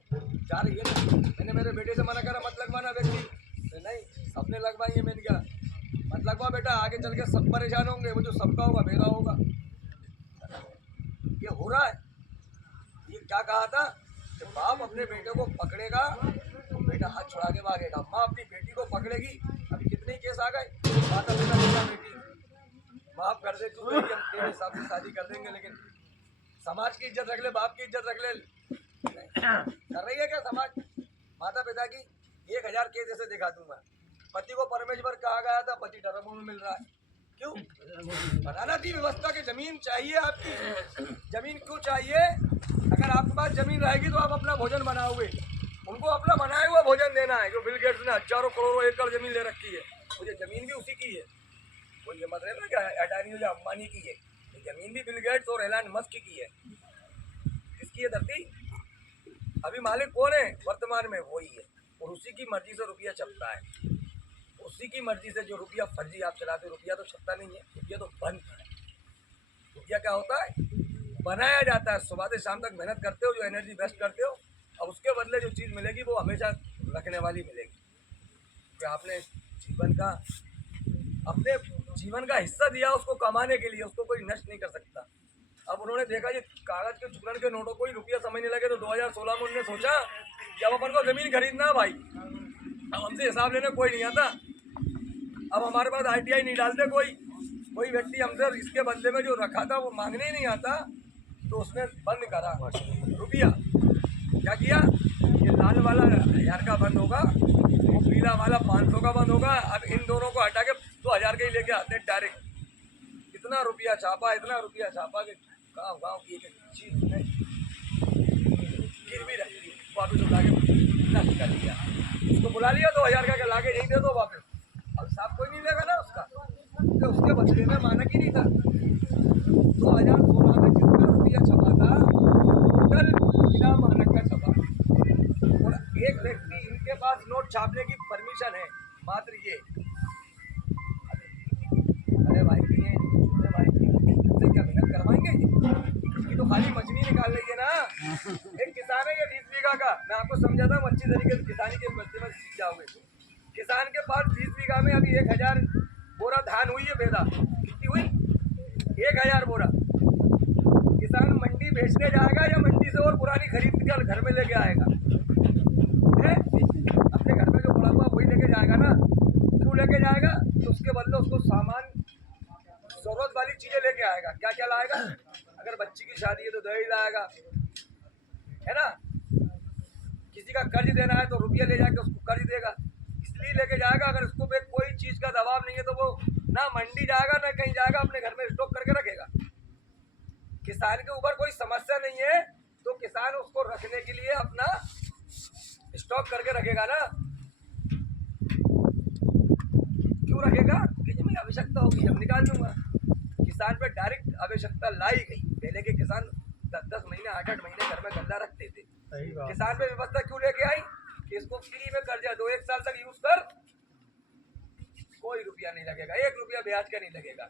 जा रही है ना। मैंने मेरे बेटे से मना करा, मत लगवाना वैक्सीन। नहीं, सबने लगवाई है। मैंने क्या मत लगवा बेटा, आगे चल के सब परेशान होंगे, वो जो सबका होगा मेरा होगा। ये हो रहा है। ये क्या कहा था कि बाप अपने बेटे को पकड़ेगा तो बेटा हाथ छुड़ा के भागेगा, माँ अपनी बेटी को पकड़ेगी। अभी कितने ही केस आ गए, माता पिता बेटा बेटी माफ कर दे, तू हम तेरे हिसाब से शादी कर देंगे, लेकिन समाज की इज्जत रख ले, बाप की इज्जत रख ले। कर रही है क्या समाज? माता पिता की 1000 केस ऐसे दिखा दूंगा। पति को परमेश्वर कहा गया था, पति धर्मों में मिल रहा है। क्यों? बनाना थी व्यवस्था की जमीन चाहिए आपकी। जमीन क्यों चाहिए? अगर आपके पास जमीन रहेगी तो आप अपना भोजन बनाओगे। उनको अपना बनाया हुआ भोजन देना है। जो बिल गेट्स ने हजारों करोड़ों एकड़ जमीन ले रखी है, मुझे जमीन भी उसी की है। कोई ये मत रहना क्या अडानी या अंबानी की है, ये जमीन भी बिल गेट्स और एलन मस्क की है। किसकी है धरती? अभी मालिक कौन है वर्तमान में? वही है, और उसी की मर्जी से रुपया चलता है। उसी की मर्जी से जो रुपया फर्जी आप चलाते, रुपया तो छपता नहीं है, रुपया तो बनता है। रुपया क्या होता है? बनाया जाता है। सुबह से शाम तक मेहनत करते हो, जो एनर्जी वेस्ट करते हो, और उसके बदले जो चीज़ मिलेगी वो हमेशा रखने वाली मिलेगी। कि आपने जीवन का, अपने जीवन का हिस्सा दिया उसको कमाने के लिए, उसको कोई नष्ट नहीं कर सकता। अब उन्होंने देखा ये कागज के चुकन के नोटों को ही रुपया समझने लगे, तो 2016 में उन्होंने सोचा कि अब अपन को जमीन खरीदना भाई, अब हमसे हिसाब लेने कोई नहीं आता। अब हमारे पास ITI नहीं डालते कोई व्यक्ति हमसे इसके बदले में जो रखा था वो मांगने ही नहीं आता, तो उसने बंद करा रुपया। क्या किया? ये लाल वाला 1000 का बंद होगा, वो पीला वाला 500 का बंद होगा। अब इन दोनों को हटा के 2000 के ही लेके आते हैं डायरेक्ट। इतना रुपया छापा, इतना रुपया छापा कि गाँव की एक चीज में गिरवी रख दी, वापस उठा के नष्ट कर दिया। उसको बुला लिया 2000 का ला के यहीं दे दो वापस। अब साहब कोई नहीं लेगा ना उसका, तो उसके बदले में मानक ही नहीं था। 2016 में जितना रुपया छपा था टोटल बिना मानक का छपा, और एक व्यक्ति इनके पास नोट छापने की परमिशन है मात्र ये। अरे भाई नहीं है, अरे भाई नहीं, क्या मेहनत करवाएंगे? इसकी तो खाली मछली निकाल रही है ना। एक किसान है ये 20 बीघा का, मैं आपको समझाता हूँ अच्छी तरीके से, किसानी के बच्चे में सीख जाओगे। किसान के पास 20 बीघा में अभी 1000 बोरा धान हुई है पैदा। कितनी हुई? 1000 बोरा। किसान मंडी बेचने जाएगा या मंडी से और पुरानी खरीद कर घर में लेके आएगा? अपने घर में जो पड़ा हुआ वही लेके जाएगा ना। क्यों लेके जाएगा? तो उसके बदले उसको सामान, जरूरत वाली चीजें लेके आएगा। क्या क्या लाएगा? अगर बच्ची की शादी है तो दही लाएगा, है ना। किसी का कर्ज देना है तो रुपया ले जाके उसको कर्ज देगा, इसलिए लेके जाएगा। अगर उसको पे कोई चीज का दबाव नहीं है तो वो ना मंडी जाएगा ना कहीं जाएगा, अपने घर में स्टॉक करके रखेगा। किसान के ऊपर कोई समस्या नहीं है तो किसान उसको रखने के लिए अपना स्टॉक करके रखेगा ना। क्यों रखेगा? कि जब मेरी आवश्यकता होगी जब निकाल दूंगा। किसान पे डायरेक्ट आवश्यकता लाई गई। पहले के किसान 10-10 महीने 8-8 महीने घर में गल्ला रखते थे। किसान पे व्यवस्था क्यों लेके आई कि इसको फ्री में कर्जा दो, 1 साल तक यूज कर, कोई रुपया नहीं लगेगा, 1 रुपया ब्याज का नहीं लगेगा।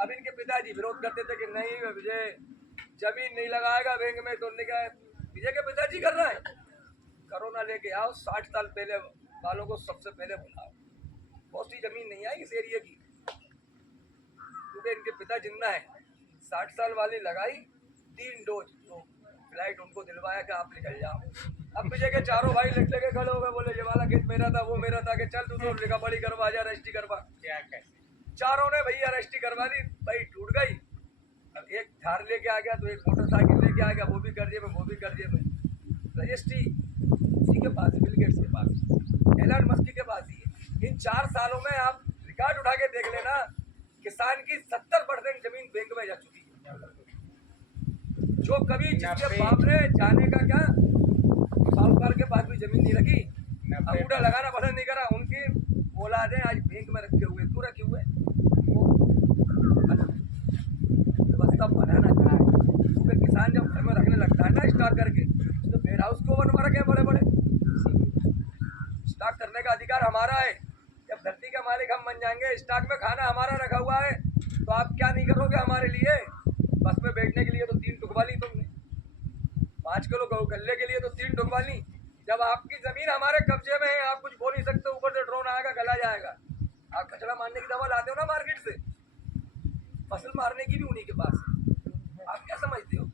अब इनके पिताजी विरोध करते थे कि नहीं विजय जमीन नहीं लगाएगा बैंक में, तो उन्होंने कहा विजय के पिताजी कर रहा है, करो ना लेके आओ, 60 साल पहले वालों को सबसे पहले बुलाओ। बहुत सी जमीन नहीं आई इस एरिया की, क्योंकि इनके पिता जिंदा है। 60 साल वाली लगाई 3 डोज, तो फ्लाइट उनको दिलवाया कि आप निकल जाओ। अब विजय के चारों भाई लिख लेके खड़े हो गए, बोले ये वाला केस मेरा था, वो मेरा था, कि चल तू तो लिखा पढ़ी करवा जा, रजिस्ट्री करवा। क्या कहे, चारों ने भैया रजिस्ट्री करवा दी, भाई टूट गई। अब एक थार लेके आ गया, तो एक मोटरसाइकिल लेके आ गया, वो भी कर्जे में, वो भी कर्जे में। रजिस्ट्री उसी के पास, बिल गेट्स के पास, एलन मस्क के पास ही है। इन 4 सालों में आप रिकॉर्ड उठा के देख लेना, किसान की 70% जमीन बैंक में जा चुकी है, जो कभी जिसके बाप ने जाने का क्या साहूकार के पास भी जमीन नहीं रखी, अंगूठा लगाना पसंद नहीं करा, उनकी औलादें आज बैंक में रखे हुए, क्यों रखे हुए? व्यवस्था बनाना चाह है, क्योंकि किसान जब घर में रखने लगता है ना स्टॉक करके, तो वेयर हाउस को बनवा रखे बड़े बड़े। स्टॉक करने का अधिकार हमारा है, जब धरती का मालिक हम बन जाएंगे, स्टॉक में खाना हमारा रखा हुआ है, तो आप क्या नहीं करोगे हमारे लिए? बस में बैठने के लिए तो 3 टुकवा ली तुमने, 5 किलो गल्ले के लिए तो 3 टुकवा ली। जब आपकी जमीन हमारे कब्जे में है, आप कुछ बोल नहीं सकते, ऊपर से ड्रोन आएगा, गला जाएगा। आप कचरा मारने की दवा लाते हो ना मार्केट से, फसल मारने की भी उन्हीं के पास है। आप क्या समझते हो?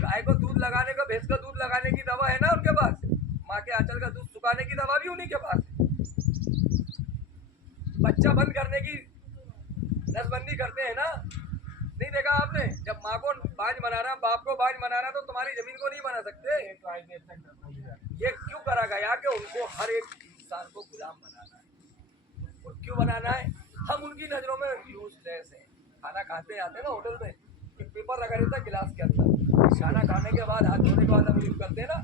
गाय को दूध लगाने का, भैंस का दूध लगाने की दवा है ना उनके पास, माँ के आंचल का दूध सुखाने की दवा भी उन्हीं के पास है। बच्चा बंद करने की नसबंदी करते हैं ना, नहीं देखा आपने? जब माँ को बांझ बना रहा, बाप को बांझ बना रहा, तो तुम्हारी जमीन को नहीं बना सकते। ये क्यों करा गया कि उनको हर एक इंसान को गुलाम बनाना है। और क्यों बनाना है? हम उनकी नजरों में यूजलेस हैं। खाना खाते आते ना होटल में, एक पेपर लगा रहता है गिलास के अंदर, खाना खाने के बाद हाथ धोने के बाद हम यूज करते हैं ना,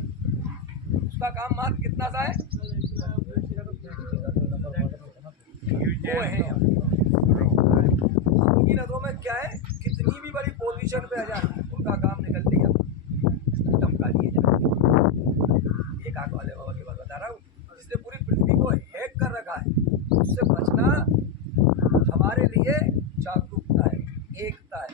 उसका काम मात्र कितना सा है? वो है उनकी नजरों में क्या है? कितनी भी बड़ी पोजीशन पे आ जाए, उनका काम निकलने का धमका दिए जाते। एक आंख वाले बाबा की बात बता रहा हूँ, जिसने पूरी पृथ्वी को हैक कर रखा है, उससे बचना हमारे लिए जागरूकता है, एकता है।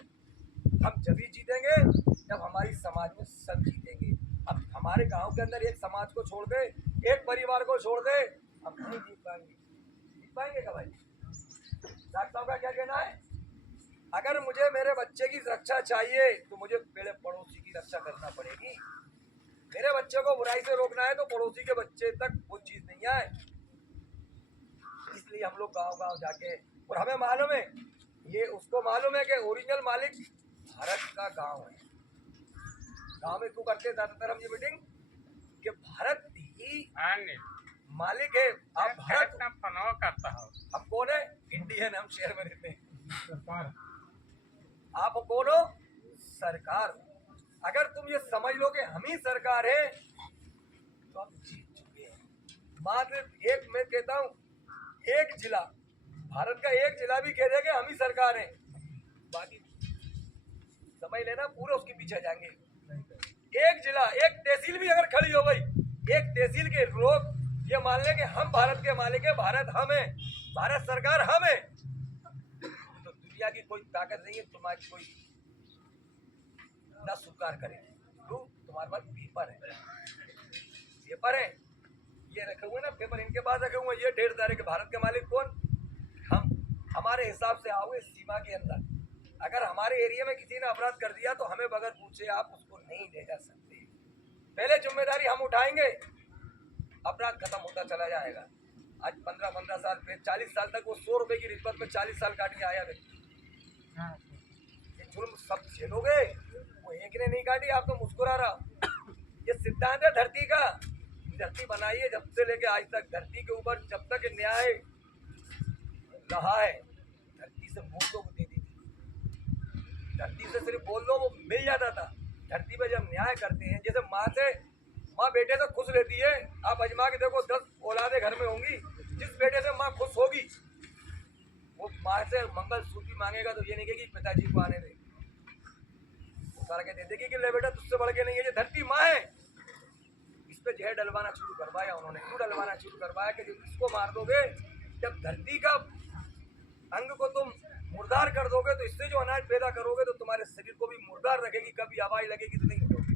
हम जब ही जीतेंगे जब हमारी समाज में सब जीतेंगे। अब हमारे गांव के अंदर एक समाज को छोड़ दे, एक परिवार को छोड़ दे, हम नहीं जीत पाएंगे। जीत पाएंगे क्या भाई? डॉक्टर साहब का क्या कहना है? अगर मुझे मेरे बच्चे की रक्षा चाहिए, तो मुझे पहले पड़ोसी की रक्षा करना पड़ेगी। मेरे बच्चे को बुराई से रोकना है, तो पड़ोसी के बच्चे तक वो चीज नहीं आए। इसलिए हम लोग गांव-गांव जाके, और हमें मालूम है, ये उसको मालूम है कि ओरिजिनल मालिक भारत का गांव है। गांव में क्यों करते ज्यादातर हम ये मीटिंग, कि भारत ही मालिक है। आप भारत फनाव करता हो, हम कौन है? इंडियन, हम शहर में रहते हैं। आप कौन हो? सरकार। अगर तुम ये समझ लो कि हम ही सरकार है, तो आप जीत चुके हैं। मात्र एक, मैं कहता हूँ, एक जिला, भारत का एक जिला भी कह दे कि हम ही सरकार है, बाकी समझ लेना पूरे उसके पीछे जाएंगे। एक जिला, एक तहसील भी अगर खड़ी हो गई, एक तहसील के लोग ये मान लें कि हम भारत के मालिक है, भारत हम है, भारत सरकार हम है, तो दुनिया की कोई ताकत नहीं है तुम्हारी कोई ना स्वीकार करे। क्यों? तुम्हारे पास पेपर है, पेपर है, ये रखे हुए ना पेपर, इनके पास रखे हुए, ये 1.5 तारीख के भारत के मालिक कौन? हम। हमारे हिसाब से आओगे सीमा के अंदर, अगर हमारे एरिया में किसी ने अपराध कर दिया, तो हमें बगैर पूछे आप उसको नहीं ले जा सकते। पहले जिम्मेदारी हम उठाएंगे, अपराध खत्म होता चला जाएगा। आज 15-15 साल पे 40 साल तक वो 100 रुपए की रिश्वत में 40 साल काट के आया व्यक्ति। जुर्म सब झेलोगे, वो एक ने नहीं काटी, आप तो मुस्कुरा रहा। ये सिद्धांत है धरती का। धरती बनाई है जब से लेके आज तक, धरती के ऊपर जब तक न्याय रहा है, धरती से बोल दो दे दी थी। धरती से सिर्फ बोल दो वो मिल जाता था। धरती पे जब न्याय करते हैं, जैसे माँ बेटे से खुश रहती है, आप अजमा के देखो 10 औलादे घर में होंगी, जिस बेटे से माँ खुश होगी, वो माँ से मंगलसूत्र मांगेगा तो ये नहीं कहेगी पिताजी को आने दे, वो सारा के दे देगी कि ले बेटा तुझसे बढ़ के नहीं है। ये धरती माँ है। इस पे जहर डलवाना शुरू करवाया उन्होंने। क्यों डलवाना शुरू करवाया? कि इसको मार दोगे, जब धरती का अंग को तुम मुर्दार कर दोगे तो इससे जो अनाज पैदा करोगे तो तुम्हारे शरीर को भी मुर्दार रखेगी, कभी हवाई लगेगी तो नहीं उठोगे,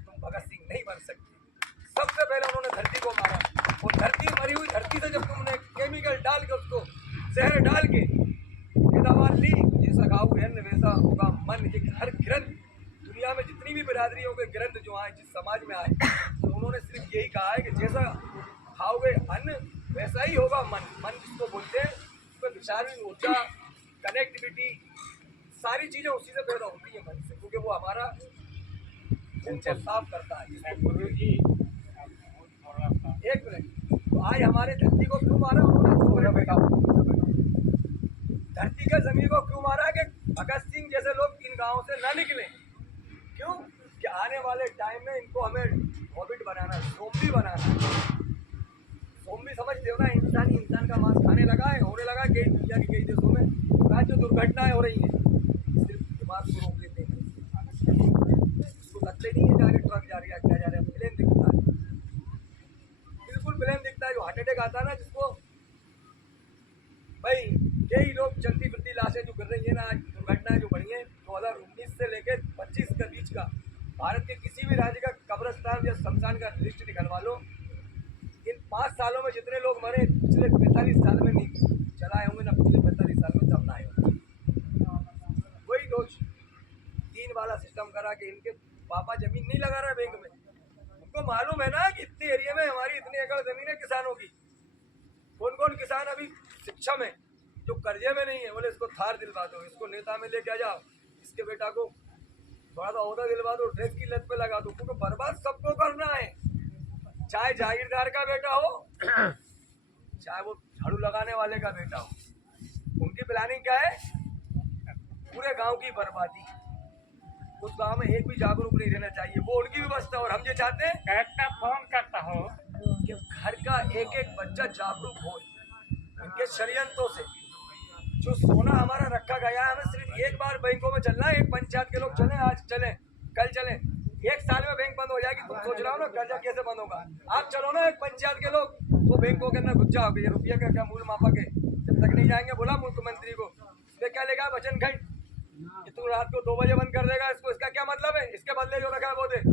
तुम भगत सिंह नहीं बन सकते। सबसे पहले उन्होंने धरती को मारा, वो धरती मरी हुई धरती से जब तुमने केमिकल डाल के उसको जहर डाल के पैदावार ली, जैसा खाओगे अन्न वैसा होगा मन। ये हर ग्रंथ दुनिया में जितनी भी बिरादरियों के ग्रंथ जो आए, जिस समाज में आए, तो उन्होंने सिर्फ यही कहा है कि जैसा खाओगे अन्न वैसा ही होगा मन। मन जिसको बोलते हैं उसमें विचार, ऊर्जा, कनेक्टिविटी, सारी चीजें उसी से पैदा होती है मन से, क्योंकि वो हमारा खून को साफ करता है। गुरु जी थोड़ा सा एक मिनट, तो आज हमारे धरती को क्यों मारा उन्होंने? बेटा धरती का जमीन को क्यों मारा कि भगत सिंह जैसे लोग इन गांवों से ना निकले। क्यों? कि आने वाले टाइम में इनको हमें हॉबिट बनाना, ज़ोंबी बनाना। ज़ोंबी समझते हो ना, इंसान का मांस खाने लगा है, होने लगा कई दुनिया के कई देशों में। आज जो दुर्घटनाएं हो रही हैं सिर्फ दिमाग को रोक लेते हैं, उसको लगते नहीं है जाके ट्रक जा रही है, क्या जा रहा है, प्लेन दिखता है, बिल्कुल प्लेन दिखता है। जो हार्ट अटैक आता है ना जिसको, भाई यही लोग चलती फिरती लाशें जो गिर रही है ना, आज दुर्घटनाएं जो बढ़ी हैं 2019 से लेकर 25 के बीच का भारत के किसी भी राज्य का कब्रिस्तान या शमशान का लिस्ट निकलवा लो। इन 5 सालों में जितने लोग मरे पिछले 45 साल में नहीं चलाए होंगे ना, पिछले 45 साल में दम ना आए होंगे। वही लोग 3 वाला सिस्टम करा के इनके पापा जमीन नहीं लगा रहा बैंक में। उनको मालूम है ना कि इतने एरिया में हमारी इतनी एकड़ जमीन है किसानों की। कौन कौन किसान अभी शिक्षा में जो कर्जे में नहीं है, बोले इसको थार दिलवा दो, इसको नेता में लेके आ जाओ, इसके बेटा को थोड़ा सा ओहदा दिलवा दो, ड्रेस की लत पे लगा दो, क्योंकि बर्बाद सबको करना है। चाहे जागीरदार का बेटा हो, चाहे वो झाड़ू लगाने वाले का बेटा हो, उनकी प्लानिंग क्या है? पूरे गांव की बर्बादी। उस गांव में एक भी जागरूक नहीं रहना चाहिए, वो उनकी व्यवस्था। और हम ये चाहते हैं कैसा फोन करता हो कि घर का एक एक बच्चा जागरूक हो इनके षड्यंत्रों से। जो सोना हमारा रखा गया है, हमें सिर्फ एक बार बैंकों में चलना है। एक पंचायत के लोग चले, आज चले, कल चले, 1 साल में बैंक बंद हो जाएगी। तुम सोच रहे हो ना कर्जा कैसे बंद होगा? आप चलो ना एक पंचायत के लोग, तो बैंकों के अंदर घुस जाओगे। ये रुपये का क्या मूल मापा के जब तक नहीं जाएंगे, बोला मुख्यमंत्री को, इसमें क्या लेगा वचन खंड कि तू रात को 2 बजे बंद कर देगा इसको, इसका क्या मतलब है? इसके बदले जो रखा है वो दे।